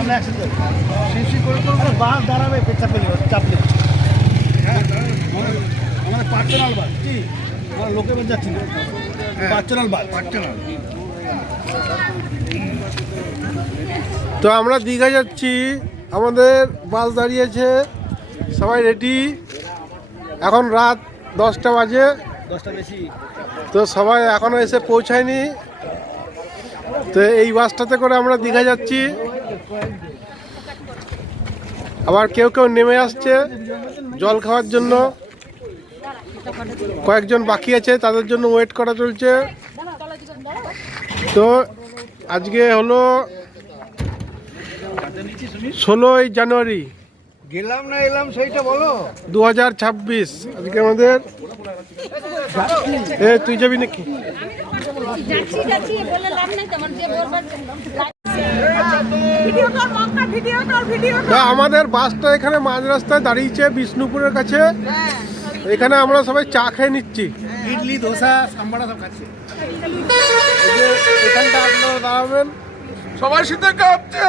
আমরা একসাথে শিশি করে বাস দাঁড়াবে চাপলে আমাদের পার্সোনাল বাস কি আমরা লোকে বের যাচ্ছি না পার্সোনাল বাস পার্সোনাল। তো আমরা দীঘা যাচ্ছি, আমাদের বাস দাঁড়িয়েছে, সবাই রেডি। এখন রাত 10টা বাজে, 10টা বেশি। তো সবাই এখনো এসে পৌঁছায়নি। তো এই বাসটাতে করে আমরা দীঘা যাচ্ছি। আবার কেউ কেউ নেমে আসছে জল খাওয়ার জন্য, কয়েকজন বাকি আছে, তাদের জন্য ওয়েট করা চলছে। তো আজকে হলো 16ই জানুয়ারি গেলাম না এলাম সেইটা বলো। 2026। আজকে আমাদের তুই যাবি নাকি? আমাদের বাসটা এখানে মাঝ রাস্তায় দাঁড়িয়েছে বিষ্ণুপুরের কাছে। এখানে আমরা সবাই চা খেয়ে নিচ্ছি, ইডলি ধোসা সাম্বারা সব খাচ্ছি। এখানটা আপনারা দাঁড়াবেন। সবাই শীতে কাঁপছে,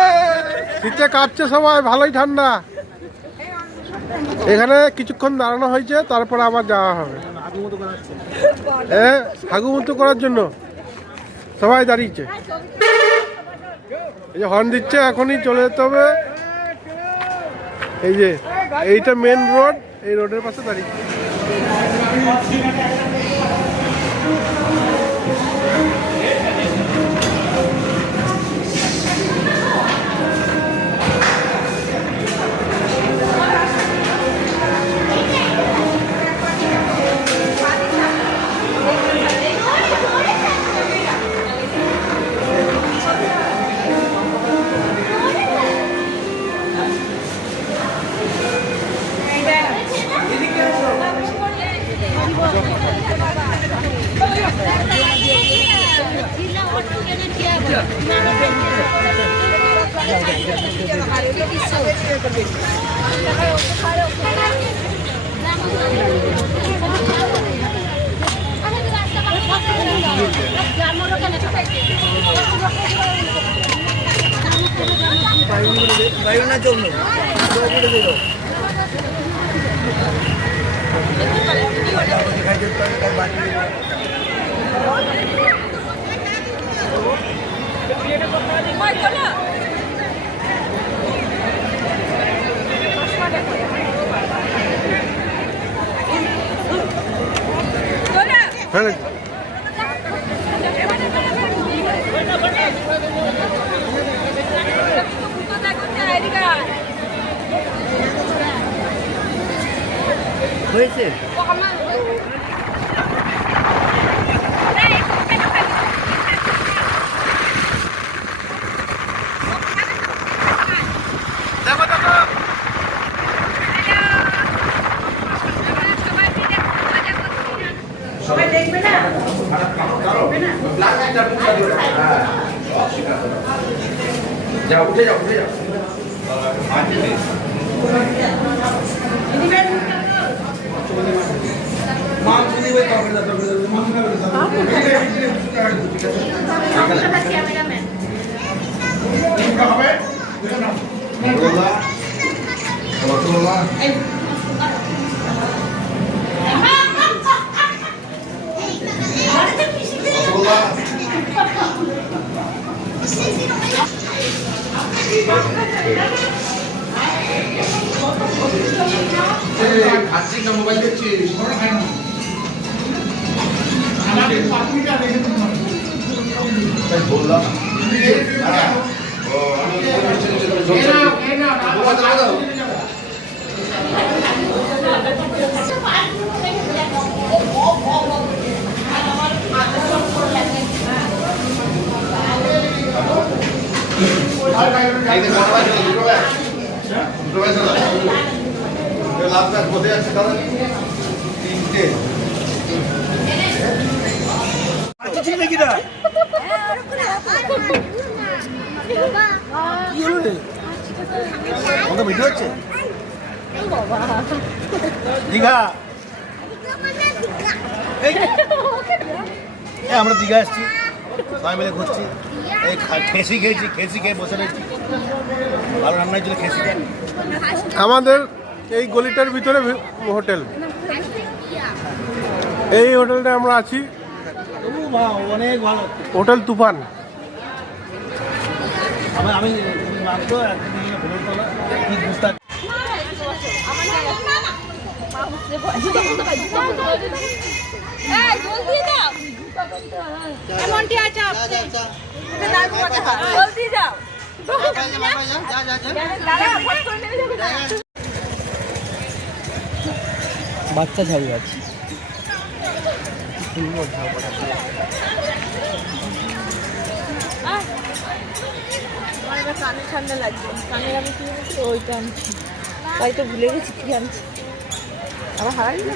শীতে কাঁপছে সবাই, ভালোই ঠান্ডা। এখানে কিছুক্ষণ দাঁড়ানো হয়েছে, তারপরে আবার যাওয়া হবে। হাগুমুতু করার জন্য সবাই দাঁড়িয়েছে। এই যে হর্ন দিচ্ছে, এখনই চলে যেতে হবে। এই যে এইটা মেন রোড, এই রোডের পাশে দাঁড়িয়েছে। হয়েছে সবাই দেখবে না, যাও উঠে যাও উঠে যাও। খাচ্ছিস না মোবাইল দেখছিস? বললাম বসে যাচ্ছে দাদা 3টে নাকি না কি হলো রে? আমাকে ভিডিও হচ্ছে দীঘা। আমরা দীঘা আসছি, সবাই মিলে ঘুরছি এই খেসি খেয়েছি খেসি খেয়ে বসে রয়েছি ভালো রান্নার জন্য খেসি খেয়ে আমাদের এই গলিটার ভিতরে হোটেল, এই হোটেলটা আমরা আছি, তবু অনেক ভালো। হোটেল তুফান। আমি মাত্র একদিন ভোরতলা কি বুঝতে বাচ্চা ঝাড়ু আছে। আমার এবার কানে ঠান্ডা লাগছে, কানের আমি কি এনেছি ওইটা আনছি, তাই তো ভুলে গেছি কি আনছি, আবার হারাই না।